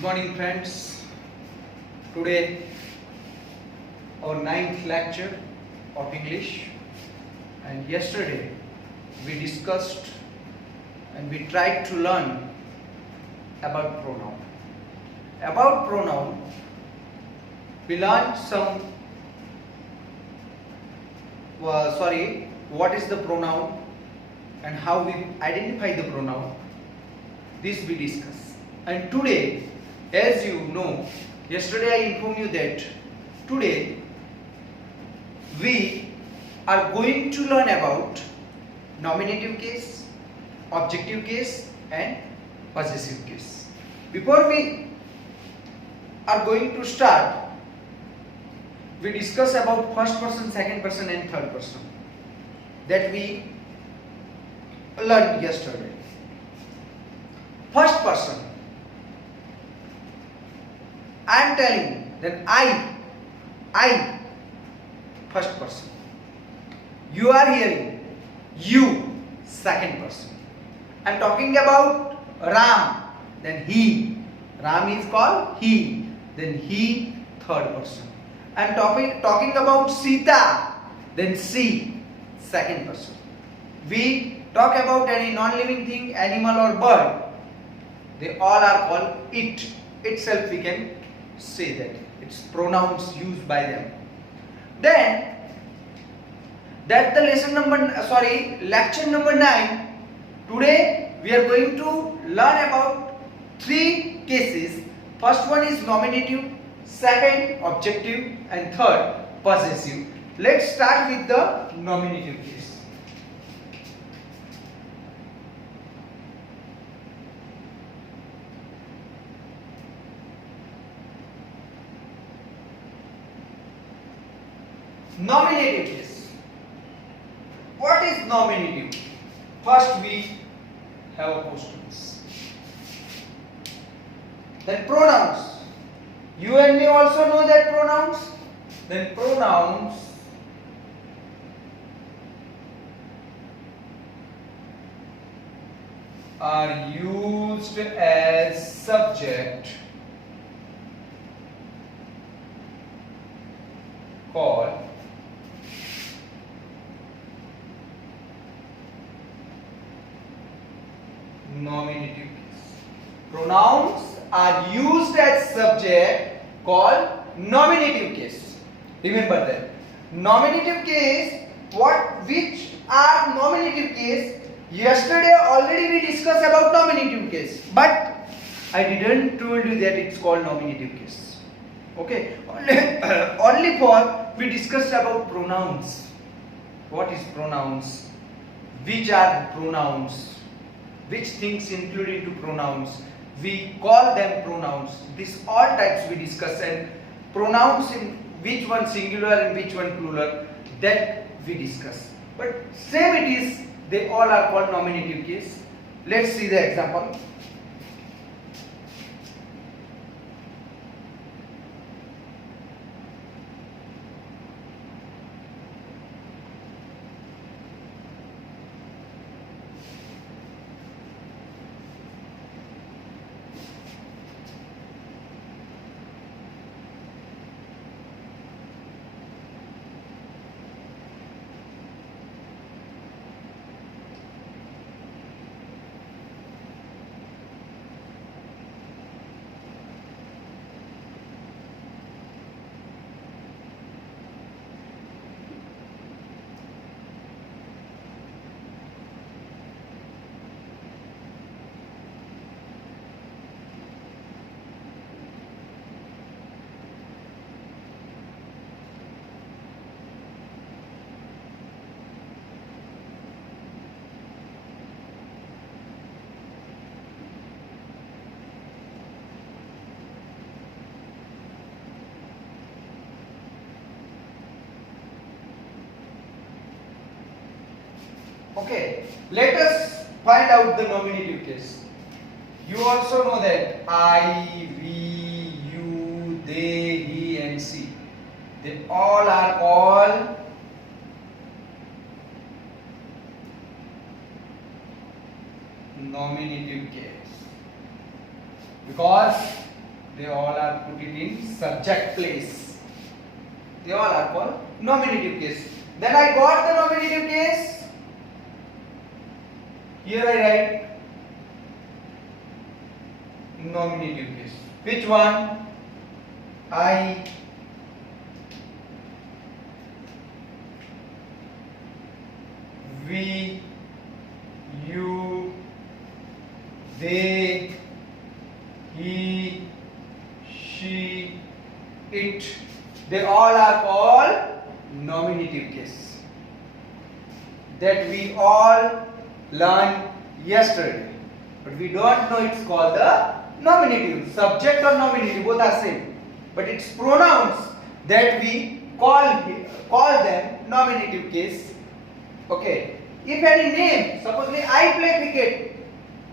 Good morning, friends. Today, our ninth lecture of English, and yesterday we discussed and we tried to learn about pronoun. About pronoun, we learned what is the pronoun and how we identify the pronoun. This we discuss. And today, as you know, yesterday I informed you that today we are going to learn about nominative case, objective case and possessive case. Before we are going to start, we discuss about first person, second person and third person that we learned yesterday. First person, I am telling that I, first person. You are hearing, you, second person. I am talking about Ram, then he. Ram is called he, then he, third person. I am talking about Sita, then she, second person. We talk about any non-living thing, animal or bird. They all are called it. Itself we can say that. It's pronouns used by them. Then, that's the lecture number 9. Today we are going to learn about 3 cases. First one is nominative, second objective and third possessive. Let's start with the nominative case. Nominative case. What is nominative? First we have questions. Then pronouns. You and me also know that pronouns. Then pronouns are used as subject called nominative case. Pronouns are used as subject called nominative case. Remember that. Nominative case, which are nominative case? Yesterday already we discussed about nominative case, but I didn't told you that it's called nominative case. Okay, only for we discussed about pronouns. What is pronouns? Which are pronouns? Which things included into pronouns? We call them pronouns. These all types we discuss, and pronouns in which one singular and which one plural, that we discuss. But same it is, they all are called nominative case. Let's see the example. Okay, let us find out the nominative case. You also know that I, we, you, they, he and she. They all are called nominative case, because they all are put it in subject place. They all are called nominative case. Then I got the nominative case. Here I write nominative case. Which one? I, we, you, they, he, she, it. They all are called nominative case. That we all learned yesterday. But we don't know it's called the nominative. Subject or nominative, both are same. But it's pronouns that we call them nominative case. Okay. If any name, supposedly I play cricket,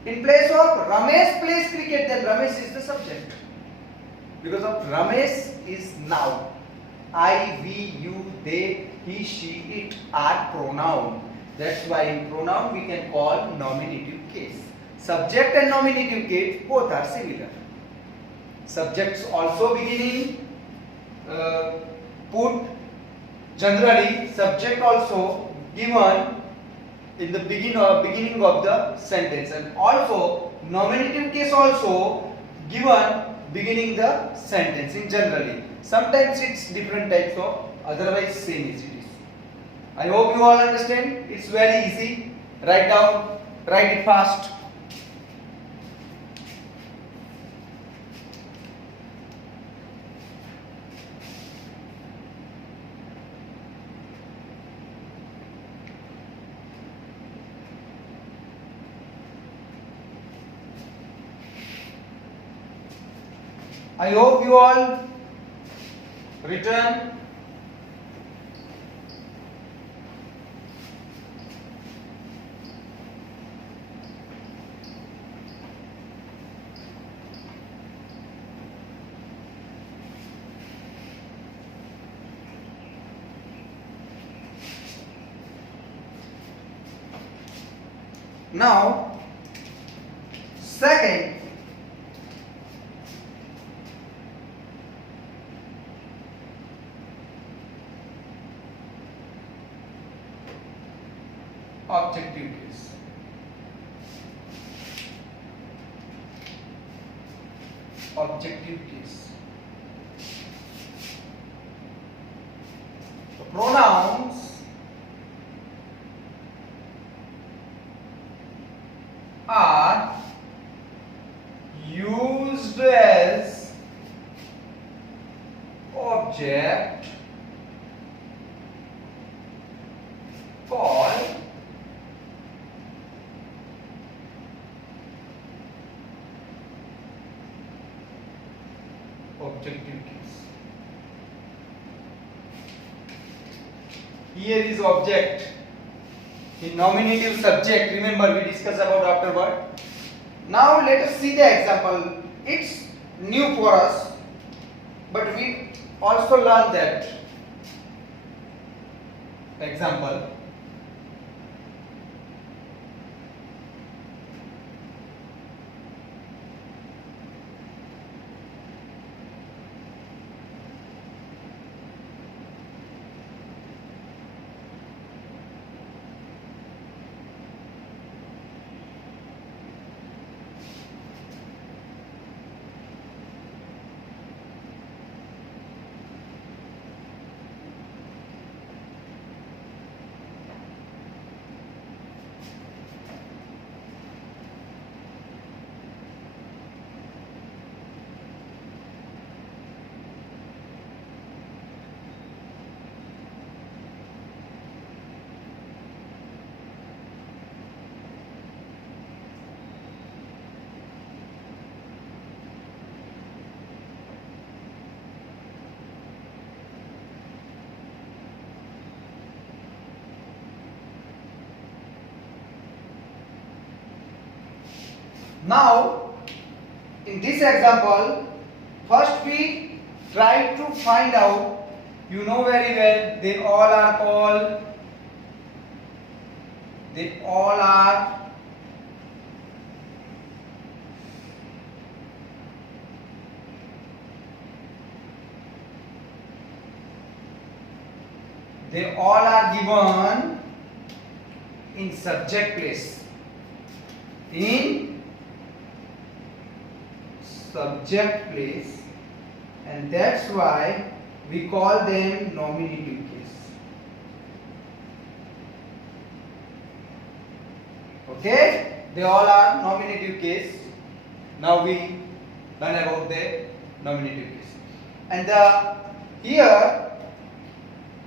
in place of Ramesh plays cricket, then Ramesh is the subject. Because of Ramesh is noun. I, we, you, they, he, she, it are pronoun. That's why in pronoun we can call nominative case. Subject and nominative case both are similar. Subjects also beginning put generally subject also given in the beginning of the sentence, and also nominative case also given beginning the sentence in generally. Sometimes it's different types of, otherwise same as it is. I hope you all understand. It's very easy. Write down, write it fast. I hope you all return. Now, second, objective case. Objective case. The pronouns are used as object called objective case. Here is object. In nominative subject, remember we discussed about afterward. Now let us see the example. It's new for us, but we also learned that example. Now, in this example, first we try to find out, you know very well, they all are they all are given in subject place. In subject place, and that's why we call them nominative case. Okay, they all are nominative case. Now we learn about the nominative case. And here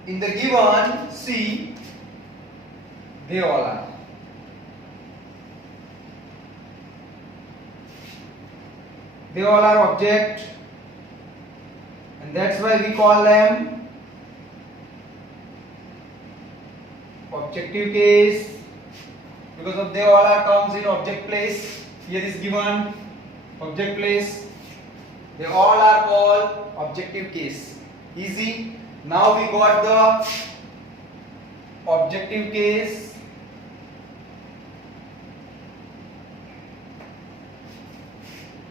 in the given C, they all are. They all are object, and that's why we call them objective case, because of they all are comes in object place. Here is given object place. They all are called objective case. Easy. Now we got the objective case.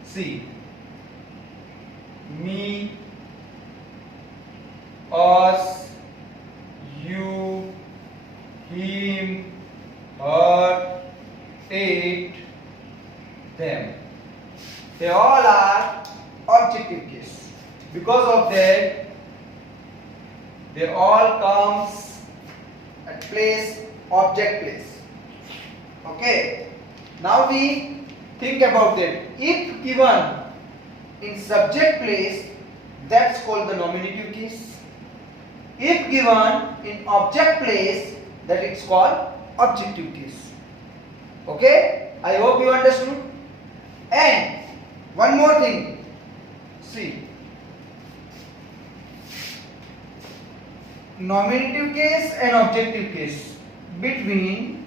See, me, us, you, him, her, it, them. They all are objective case. Because of that, they all comes at place object place. Okay. Now we think about that. If given in subject place, that's called the nominative case. If given in object place, that it's called objective case. Okay, I hope you understood. And one more thing, see, nominative case and objective case, between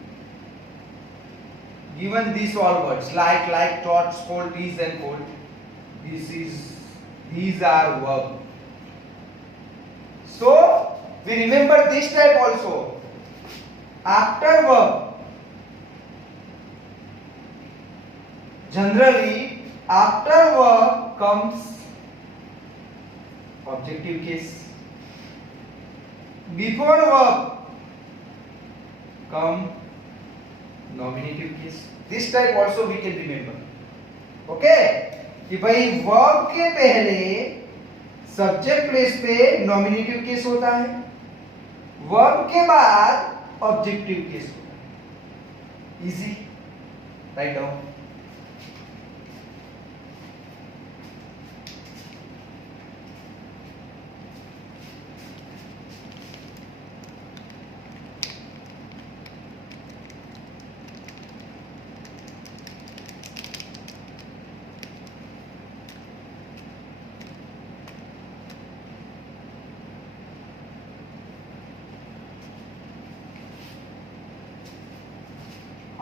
given these all words like, thought, scold, tease and cold, these are verb. So we remember this type also. After verb, generally after verb comes objective case. Before verb come nominative case. This type also we can remember. Okay, कि भाई verb के पहले subject place पे nominative case होता है, verb के बाद objective case होता है. Easy, write down.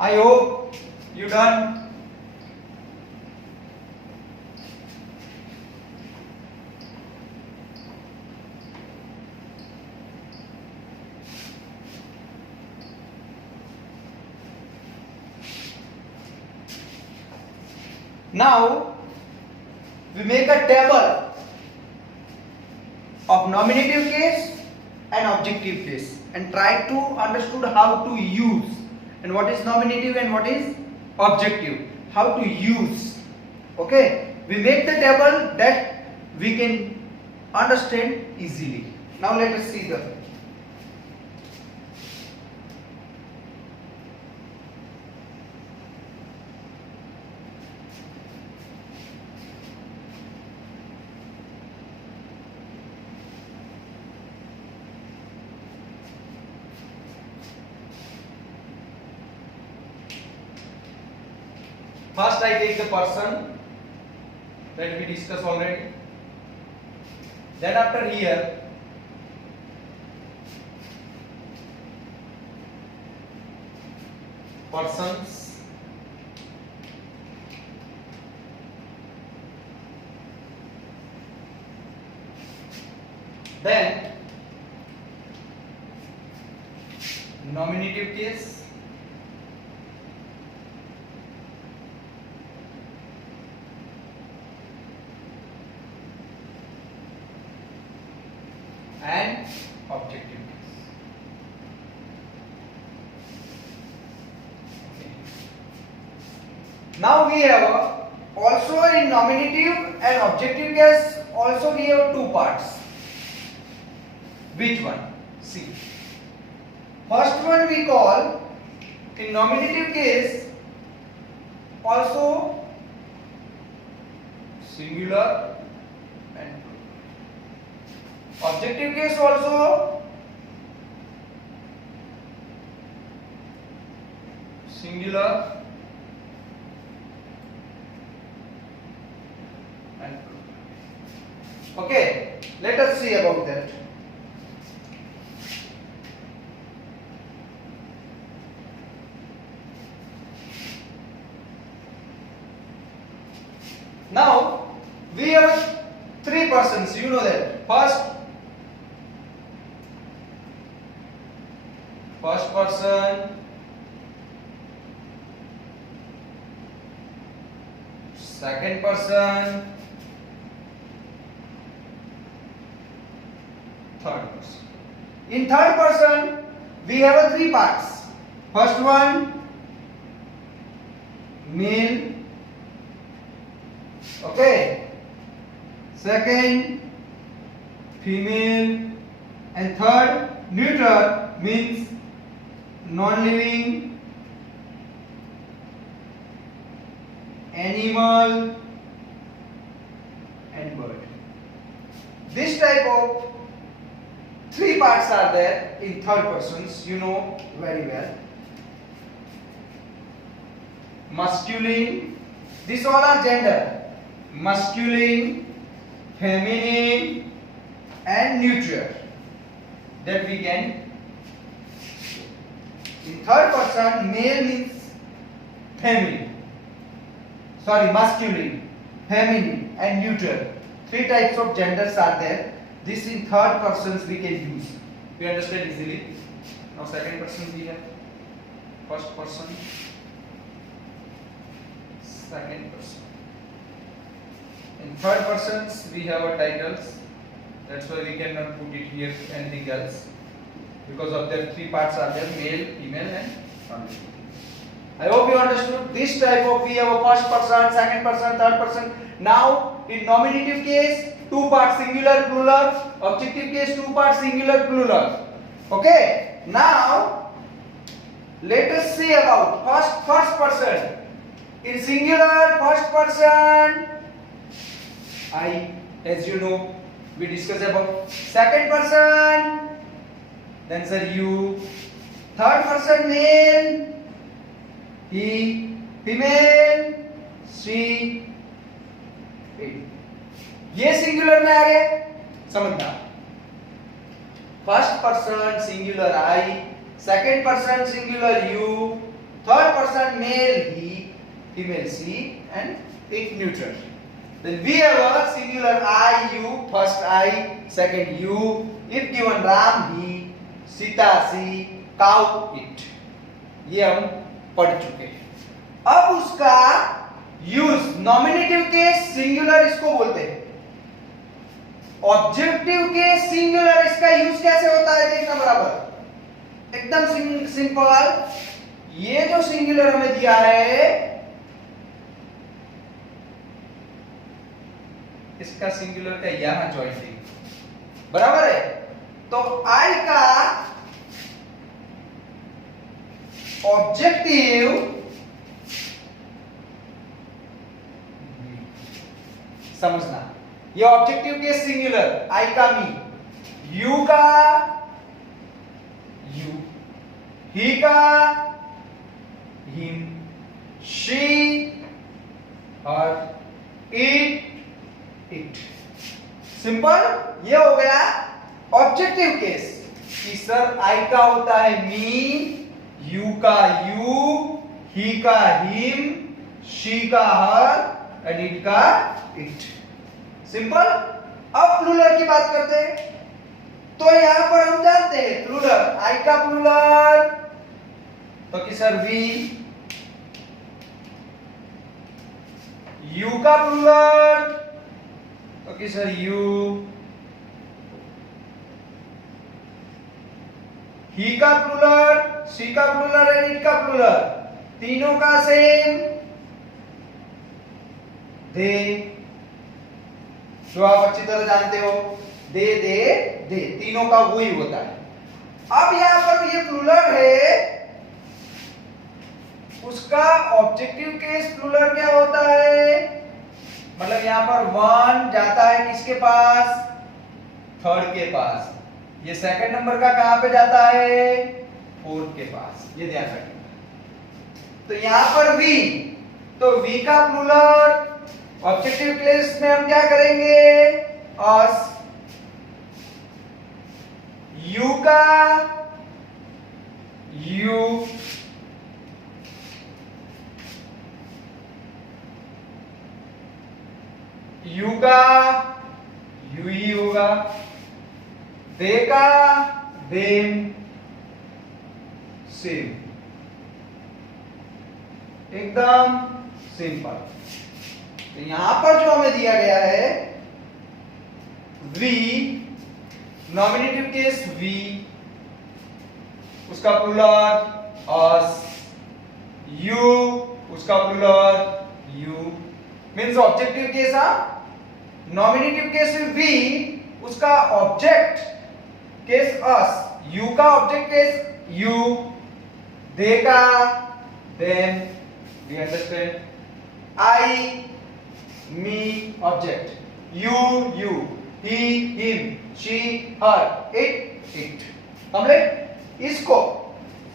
I hope you done. Now we make a table of nominative case and objective case and try to understand how to use and what is nominative and what is objective, how to use. Okay, we make the table that we can understand easily. Now let us see the first. I take the person that we discussed already. Then after here persons, then nominative case, and objective case. Now we have also in nominative and objective case also we have two parts. Which one? See. First one we call in nominative case also singular and objective case also singular and plural. Okay, let us see about that. Now we have three persons, you know that. First person, second person, third person. In third person we have three parts. First one male, okay, second female, and third neuter, means non-living, animal and bird. This type of three parts are there in third persons, you know very well. Masculine, these all are gender. Masculine, feminine and neutral, that we can. In third person male means feminine, masculine, feminine and neutral. Three types of genders are there. This in third persons we can use. We understand easily. Now second person we have first person, second person. In third persons we have a titles. That's why we cannot put it here anything else, because of their three parts are there, male, female and non-living. I hope you understood. This type of we have a first person, second person, third person. Now in nominative case two parts singular plural, objective case two parts singular plural. Okay, now let us see about first person. In singular first person I, as you know, we discussed about. Second person, then sir you. Third person male, he, female, she, it. ये singular में आ गए, समझना. First person singular I, second person singular you, third person male he, female she and it neutral. Then we have a singular I, you, first I, second you. If given Ram, he, Sita, she, cow, it. ये हम पढ़ चुके हैं. अब उसका use nominative के singular इसको बोलते हैं. ऑब्जेक्टिव के सिंगुलर इसका यूज कैसे होता है देखना बराबर. एकदम सिंपल. ये जो सिंगुलर हमें दिया है इसका सिंगुलर का यहां जॉइंटिंग बराबर है. तो आई का ऑब्जेक्टिव समझना. ये ऑब्जेक्टिव के सिंगुलर आई का मी, यू का यू, ही का हिम, शी और इट इट. सिंपल. ये हो गया ऑब्जेक्टिव केस कि सर आई का होता है मी, यू का यू, ही का हिम, शी का हर एंड इट का इट. सिंपल. अब प्लूरल की बात करते हैं. तो यहां पर हम जानते हैं प्लूरल, आई का प्लूरल तो कि सर वी, यू का प्लूरल तो कि सर यू, ही का प्लूरल, सी का प्लूरल एंड इट का प्लूरल. तीनों का सेम दे, जो आप अच्छी तरह जानते हो, दे, तीनों का वो ही होता है। अब यहां पर ये प्लूरल है, उसका ऑब्जेक्टिव केस प्लूरल क्या होता है? मतलब यहां पर वन जाता है किसके पास? थर्ड के पास। ये सेकंड नंबर का कहां पे जाता है? फोर्थ के पास। ये ध्यान रखिएगा। तो यहां पर वी, तो वी का प्लूरल ऑब्जेक्टिव केस में हम क्या करेंगे? अस। यू का यू, यू का यू ही होगा, दे का देम, सेम, एकदम सिंपल। तो यहां पर जो हमें दिया गया है वी, नॉमिनेटिव केस वी, उसका प्लूरल अस, यू उसका plural you, means objective case nominative case we, उसका ऑब्जेक्ट केस अस, यू का ऑब्जेक्ट केस यू, दे का them, we understand, I me object, you he him, she her, it complete. इसको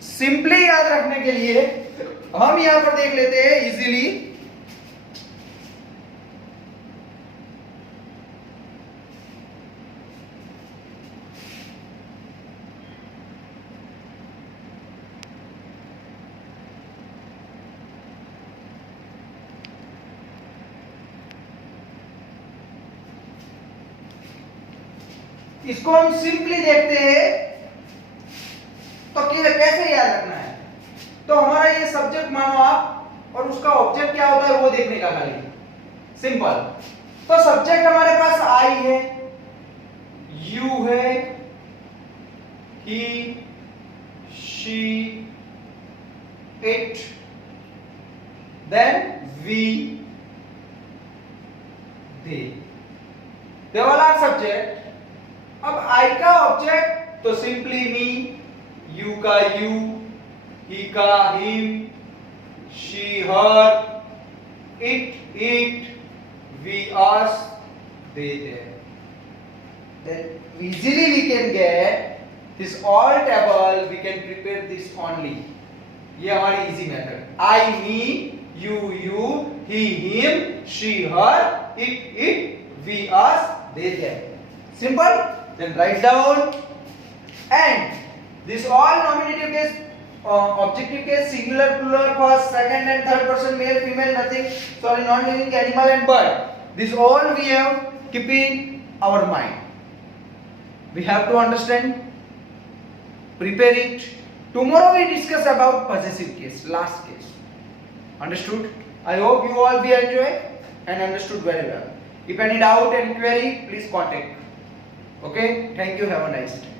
simply याद रखने के लिए हम यहां पर देख लेते हैं इजीली। इसको हम सिंपली देखते हैं तो कैसे याद रखना है? तो हमारा ये सब्जेक्ट मानो आप, और उसका ऑब्जेक्ट क्या होता है वो देखने का खाली, सिंपल। तो सब्जेक्ट हमारे पास आई है, यू है, he, she, it, then we, they वाला सब्जेक्ट। अब आई का ऑब्जेक्ट तो सिंपली मी, यू का यू, ही का him, she her, it we us, they their। Then easily we can get this all table, we can prepare this only। ये हमारी easy method, I me, you he him, she her, it we us, they their। Simple। Then write down, and this all nominative case, objective case, singular, plural, first, second and third person, male, female, nothing, sorry, non-living, animal and bird, this all we have keep in our mind, we have to understand, prepare it. Tomorrow we discuss about possessive case, last case. Understood? I hope you all be enjoy and understood very well. If any doubt and query, please contact. Okay, thank you, have a nice day.